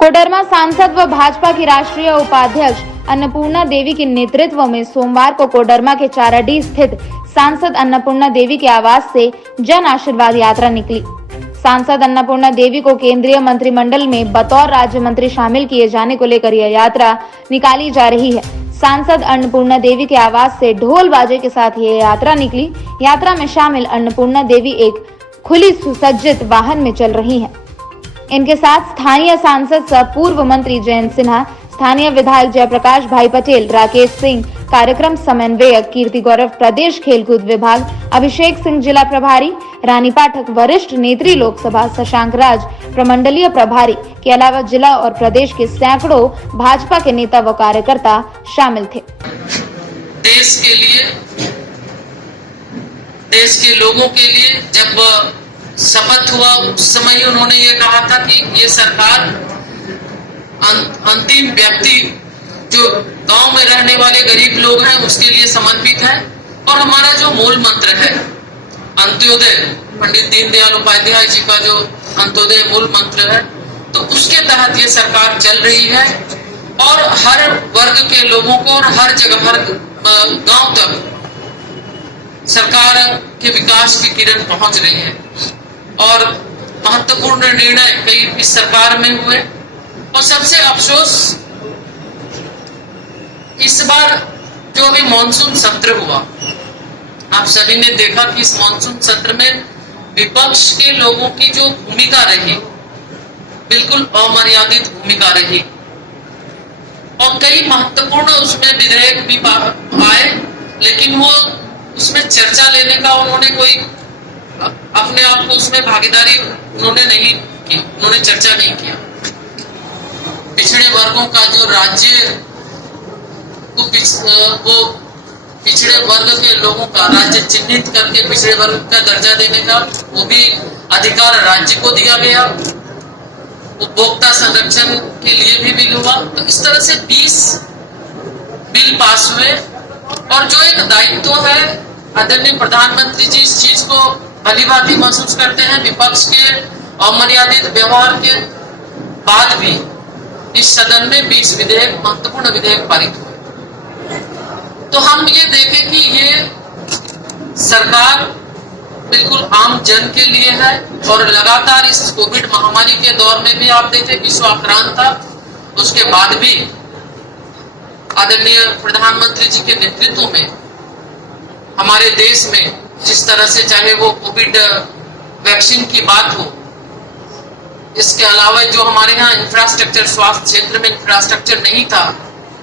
कोडरमा सांसद व भाजपा की राष्ट्रीय उपाध्यक्ष अन्नपूर्णा देवी के नेतृत्व में सोमवार को कोडरमा के चाराडीह स्थित सांसद अन्नपूर्णा देवी के आवास से जन आशीर्वाद यात्रा निकली। सांसद अन्नपूर्णा देवी को केंद्रीय मंत्रिमंडल में बतौर राज्य मंत्री शामिल किए जाने को लेकर यह यात्रा निकाली जा रही है। सांसद अन्नपूर्णा देवी के आवास से ढोल बाजे के साथ ये यात्रा निकली। यात्रा में शामिल अन्नपूर्णा देवी एक खुली सुसज्जित वाहन में चल रही हैं। इनके साथ स्थानीय सांसद सह पूर्व मंत्री जयंत सिन्हा, स्थानीय विधायक जयप्रकाश भाई पटेल, राकेश सिंह, कार्यक्रम समन्वयक कीर्ति गौरव, प्रदेश खेलकूद विभाग, अभिषेक सिंह जिला प्रभारी, रानी पाठक वरिष्ठ नेत्री लोकसभा, शशांक राज प्रमंडलीय प्रभारी के अलावा जिला और प्रदेश के सैकड़ों भाजपा के नेता व कार्यकर्ता शामिल थे। देश के लिए, देश के लोगों के लिए जब शपथ हुआ उस समय उन्होंने ये कहा था कि ये सरकार अंतिम व्यक्ति जो गांव में रहने वाले गरीब लोग हैं उसके लिए समर्पित है। और हमारा जो मूल मंत्र है अंत्योदय, पंडित दीनदयाल उपाध्याय जी का जो अंत्योदय मूल मंत्र है, तो उसके तहत ये सरकार चल रही है और हर वर्ग के लोगों को और हर जगह, हर गांव तक सरकार के विकास की किरण पहुंच रही है। और महत्वपूर्ण निर्णय कई इस सरकार में हुए। और सबसे अफसोस इस बार जो भी मानसून सत्र हुआ, आप सभी ने देखा कि इस मानसून सत्र में विपक्ष के लोगों की जो भूमिका रही, बिल्कुल अमर्यादित भूमिका रही। और कई महत्वपूर्ण उसमें विधेयक भी आए, लेकिन वो उसमें चर्चा लेने का उन्होंने कोई अपने आप को उसमें भागीदारी उन्होंने नहीं की, उन्होंने चर्चा नहीं किया। पिछड़े वर्गों का जो राज्य को वो पिछड़े वर्ग के लोगों का राज्य चिन्हित करके पिछड़े वर्ग का दर्जा देने का वो भी अधिकार राज्य को दिया गया। उपभोक्ता संरक्षण के लिए भी बिल हुआ। तो इस तरह से 20 बिल पास हुए। और जो एक दायित्व है, आदरणीय प्रधानमंत्री जी इस चीज को भलीभांति महसूस करते हैं। विपक्ष के अमर्यादित व्यवहार के बाद भी इस सदन में 20 विधेयक, महत्वपूर्ण विधेयक पारित हुए। तो हम ये देखें कि ये सरकार बिल्कुल आम जन के लिए है। और लगातार इस कोविड महामारी के दौर में भी आप देखें विश्व आक्रांत था, उसके बाद भी आदरणीय प्रधानमंत्री जी के नेतृत्व में हमारे देश में जिस तरह से, चाहे वो कोविड वैक्सीन की बात हो, इसके अलावा जो हमारे यहाँ इंफ्रास्ट्रक्चर, स्वास्थ्य क्षेत्र में इंफ्रास्ट्रक्चर नहीं था,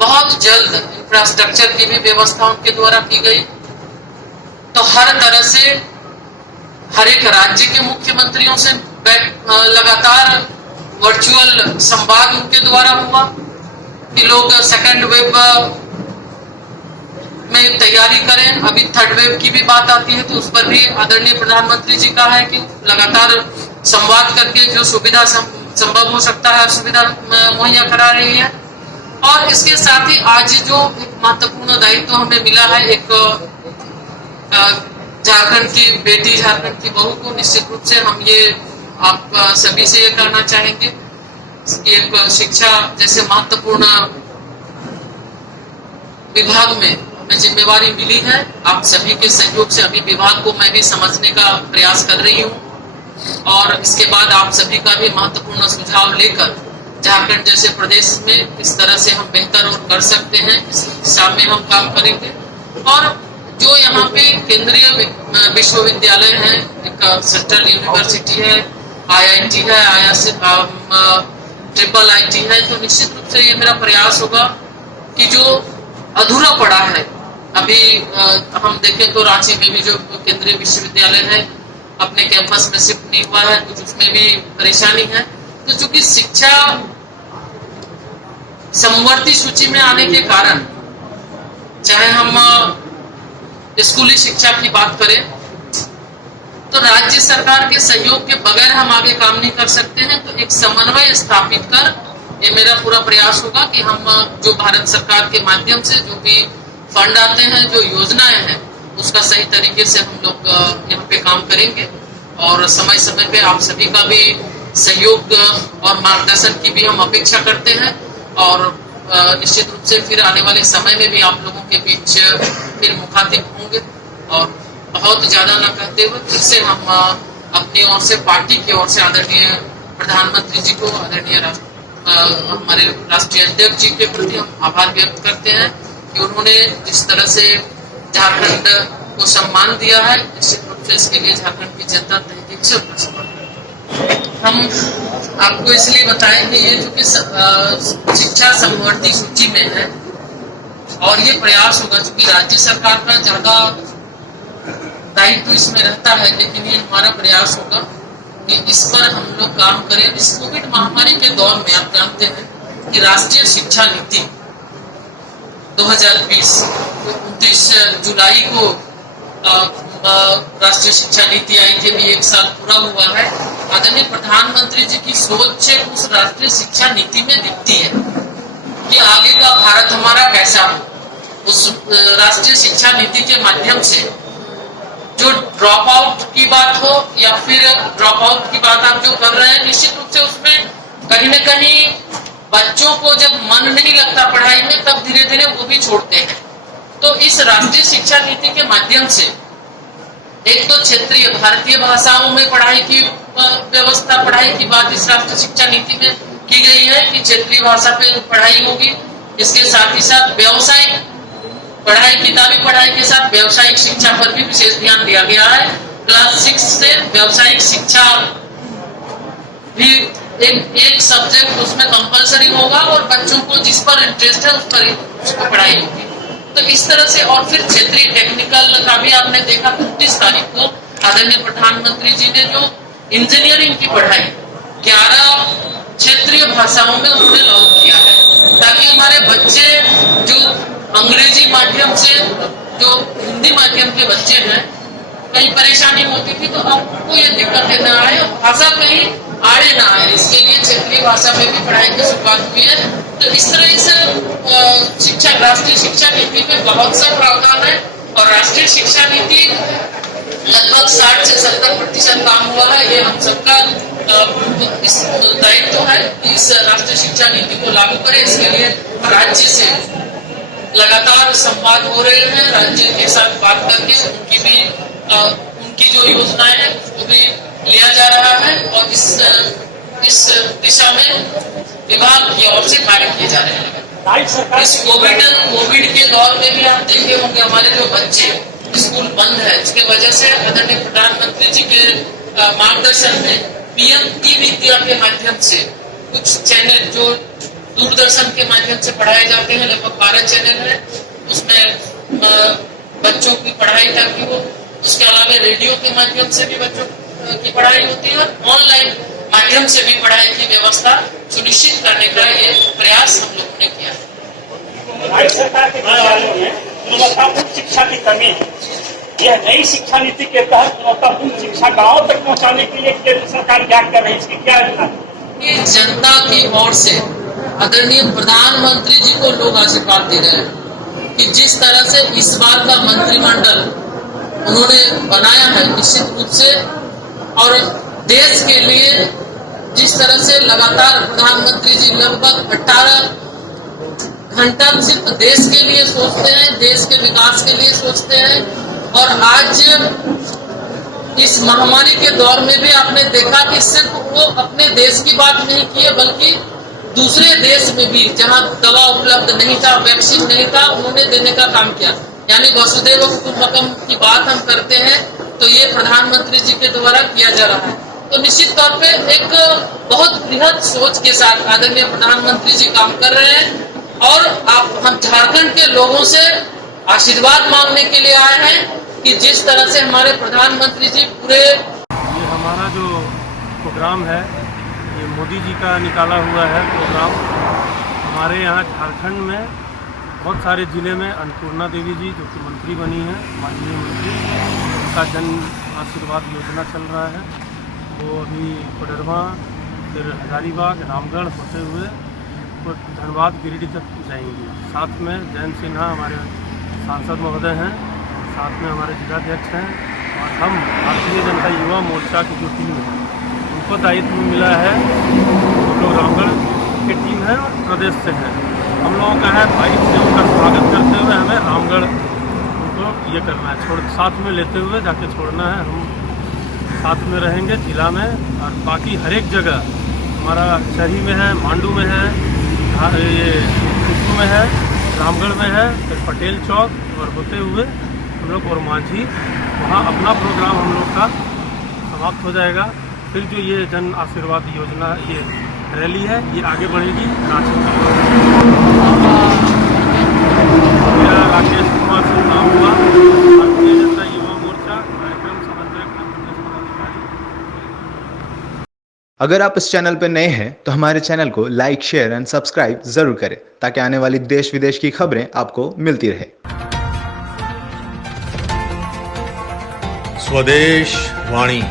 बहुत जल्द इंफ्रास्ट्रक्चर की भी व्यवस्था उनके द्वारा की गई। तो हर तरह से हर एक राज्य के मुख्यमंत्रियों से लगातार वर्चुअल संवाद उनके द्वारा हुआ कि लोग सेकेंड वेव में तैयारी करें। अभी थर्ड वेव की भी बात आती है, तो उस पर भी आदरणीय प्रधानमंत्री जी का है कि लगातार संवाद करके जो सुविधा संभव हो सकता है सुविधा मुहैया करा रही है। और इसके साथ ही आज जो एक महत्वपूर्ण दायित्व हमें मिला है, एक झारखंड की बेटी, झारखंड की बहू को निश्चित रूप से हम ये आप सभी से ये कहना चाहेंगे कि एक शिक्षा जैसे महत्वपूर्ण विभाग में हमें जिम्मेवारी मिली है। आप सभी के सहयोग से अभी विभाग को मैं भी समझने का प्रयास कर रही हूँ। और इसके बाद आप सभी का भी महत्वपूर्ण सुझाव लेकर झारखंड जैसे प्रदेश में इस तरह से हम बेहतर और कर सकते हैं, इस दिशा में हम काम करेंगे। और जो यहाँ पे केंद्रीय विश्वविद्यालय है, एक सेंट्रल यूनिवर्सिटी है, IIT है, ट्रिपल IT है, तो निश्चित रूप से ये मेरा प्रयास होगा कि जो अधूरा पड़ा है, अभी हम देखें तो रांची में भी जो केंद्रीय विश्वविद्यालय है अपने कैंपस में शिफ्ट नहीं हुआ है, कुछ उसमें भी परेशानी है। तो चूंकि शिक्षा समवर्ती सूची में आने के कारण, चाहे हम स्कूली शिक्षा की बात करें, तो राज्य सरकार के सहयोग के बगैर हम आगे काम नहीं कर सकते हैं। तो एक समन्वय स्थापित कर, ये मेरा पूरा प्रयास होगा कि हम जो भारत सरकार के माध्यम से जो भी फंड आते हैं, जो योजनाएं हैं, उसका सही तरीके से हम लोग यहाँ पे काम करेंगे। और समय समय पे आप सभी का भी सहयोग और मार्गदर्शन की भी हम अपेक्षा करते हैं और निश्चित रूप से फिर आने वाले समय में भी आप लोगों के बीच फिर मुखातिब होंगे। और बहुत ज्यादा न कहते हुए फिर से हम अपनी ओर से, पार्टी की ओर से आदरणीय प्रधानमंत्री जी को, आदरणीय हमारे राष्ट्रीय अध्यक्ष जी के प्रति हम आभार व्यक्त करते हैं कि उन्होंने जिस तरह से झारखंड को सम्मान दिया है। निश्चित रूप से इसके लिए झारखंड की जनता तहे दिल से उनका सम्मान करती है। हम आपको इसलिए बताएं कि ये जो कि शिक्षा समवर्ती सूची में है और ये प्रयास होगा, चूंकि राज्य सरकार का ज्यादा दायित्व इसमें रहता है, लेकिन ये हमारा प्रयास होगा कि इस पर हम लोग काम करें। इस कोविड महामारी के दौर में आप जानते हैं कि राष्ट्रीय शिक्षा नीति 2020 29 जुलाई को राष्ट्रीय शिक्षा नीति आई थी, अभी 1 साल पूरा हुआ है। आदरणीय प्रधानमंत्री जी की सोच उस राष्ट्रीय शिक्षा नीति में दिखती है कि आगे का भारत हमारा कैसा हो। उस राष्ट्रीय शिक्षा नीति के माध्यम से जो ड्रॉप आउट की बात हो या फिर ड्रॉप आउट की बात आप जो कर रहे हैं, निश्चित रूप से उसमें कहीं न कहीं बच्चों को जब मन नहीं लगता पढ़ाई में, तब धीरे धीरे वो भी छोड़ते हैं। तो इस राष्ट्रीय शिक्षा नीति के माध्यम से एक तो क्षेत्रीय भारतीय भाषाओं में पढ़ाई की व्यवस्था, पढ़ाई की बात इस राष्ट्रीय शिक्षा नीति में की गई है कि क्षेत्रीय भाषा पे पढ़ाई होगी। इसके साथ ही साथ व्यावसायिक पढ़ाई, किताबी पढ़ाई के साथ व्यावसायिक शिक्षा पर भी विशेष ध्यान दिया गया है। क्लास 6 से व्यावसायिक शिक्षा भी एक सब्जेक्ट उसमें कंपलसरी होगा और बच्चों को जिस पर इंटरेस्ट है उस पर उसको पढ़ाई होगी। तो इस तरह से, और फिर क्षेत्रीय टेक्निकल का भी आपने देखा 29 तारीख को आदरणीय प्रधानमंत्री जी ने जो इंजीनियरिंग की पढ़ाई 11 क्षेत्रीय भाषाओं में उन्होंने लॉन्च किया है, ताकि हमारे बच्चे जो अंग्रेजी माध्यम से, जो हिंदी माध्यम के बच्चे हैं, कहीं परेशानी होती थी तो आपको ये दिक्कतें न आए और भाषा कहीं आड़े ना आए। इसके लिए क्षेत्रीय भाषा में भी पढ़ाई की शुरुआत हुई है। तो इस तरह इस शिक्षा, राष्ट्रीय शिक्षा नीति में बहुत सा प्रावधान है और राष्ट्रीय शिक्षा नीति लगभग 60 से 70% काम हुआ है। ये हम सबका दायित्व है कि इस राष्ट्रीय शिक्षा नीति को लागू करें। इसके लिए राज्य से लगातार संवाद हो रहे हैं, राज्य के साथ बात करके उनकी जो योजनाएं हैं उसको भी लिया जा रहा है और इस दिशा में विभाग की ओर से कार्य किए जा रहे हैं। इस कोविड के दौर में भी आप देखे होंगे हमारे जो बच्चे, स्कूल बंद है, इसके वजह से आदरणीय प्रधानमंत्री जी के मार्गदर्शन में पीएम ई विद्या के माध्यम से कुछ चैनल जो दूरदर्शन के माध्यम से पढ़ाए जाते हैं, लगभग 12 चैनल है, उसमें बच्चों की पढ़ाई ताकि हो। उसके अलावा रेडियो के माध्यम से भी बच्चों की पढ़ाई होती है और ऑनलाइन माध्यम से भी पढ़ाई की व्यवस्था सुनिश्चित करने का ये प्रयास हम लोगों ने किया है। राज्य सरकार के विद्यालयों में गुणवत्तापूर्ण शिक्षा की कमी है। यह नई शिक्षा नीति के तहत गुणवत्तापूर्ण शिक्षा गाँव तक पहुँचाने के लिए केंद्र सरकार क्या कर रही है, इसकी क्या योजना है? जनता की ओर से आदरणीय प्रधानमंत्री जी को लोग आशीर्वाद दे रहे हैं कि जिस तरह से इस बार का मंत्रिमंडल उन्होंने बनाया है, निश्चित रूप से, और देश के लिए जिस तरह से लगातार प्रधानमंत्री जी लगभग 18 घंटा सिर्फ देश के लिए सोचते हैं, देश के विकास के लिए सोचते हैं। और आज इस महामारी के दौर में भी आपने देखा कि सिर्फ वो अपने देश की बात नहीं की है, बल्कि दूसरे देश में भी जहां दवा उपलब्ध नहीं था, वैक्सीन नहीं था, उन्होंने देने का काम किया। यानी वसुधैव कुटुंबकम की बात हम करते हैं तो ये प्रधानमंत्री जी के द्वारा किया जा रहा है। तो निश्चित तौर पे एक बहुत बृहद सोच के साथ आदरणीय प्रधानमंत्री जी काम कर रहे हैं और हम झारखंड के लोगों से आशीर्वाद मांगने के लिए आए हैं कि जिस तरह से हमारे प्रधानमंत्री जी पूरे, ये हमारा जो प्रोग्राम है ये मोदी जी का निकाला हुआ है प्रोग्राम। हमारे यहाँ झारखंड में बहुत सारे ज़िले में अन्नपूर्णा देवी जी जो कि मंत्री बनी हैं, माननीय मंत्री, उनका जन आशीर्वाद योजना चल रहा है। वो अभी कोडरमा, फिर हजारीबाग, रामगढ़ होते हुए वो धनबाद, गिरिडीह तक जाएंगी। साथ में जयंत सिन्हा हमारे सांसद महोदय हैं, साथ में हमारे जिलाध्यक्ष हैं और हम भारतीय जनता युवा मोर्चा की जो टीम है उत्तरदायित्व मिला है। हम लोग रामगढ़ की टीम है और प्रदेश से है। हम लोगों का है बाइक से उनका स्वागत करते हुए हमें रामगढ़ उनको ये करना है, छोड़ साथ में लेते हुए जाके छोड़ना है। हम साथ में रहेंगे जिला में, और बाकी हर एक जगह हमारा चरही में है, मांडू में है, ये कुप्पू में है, रामगढ़ में है, फिर पटेल चौक और होते हुए हम लोग और माझी, वहाँ अपना प्रोग्राम हम लोग का समाप्त हो जाएगा। फिर जो ये जन आशीर्वाद योजना, ये रैली है, ये आगे बढ़ेगी रांची की। मेरा राकेश कुमार सिंह नाम हुआ, भारतीय जनता युवा मोर्चा कार्यक्रम समन्वयक प्रदेश पदाधिकारी। अगर आप इस चैनल पर नए हैं तो हमारे चैनल को लाइक, शेयर एंड सब्सक्राइब जरूर करें ताकि आने वाली देश विदेश की खबरें आपको मिलती रहे। स्वदेश वाणी।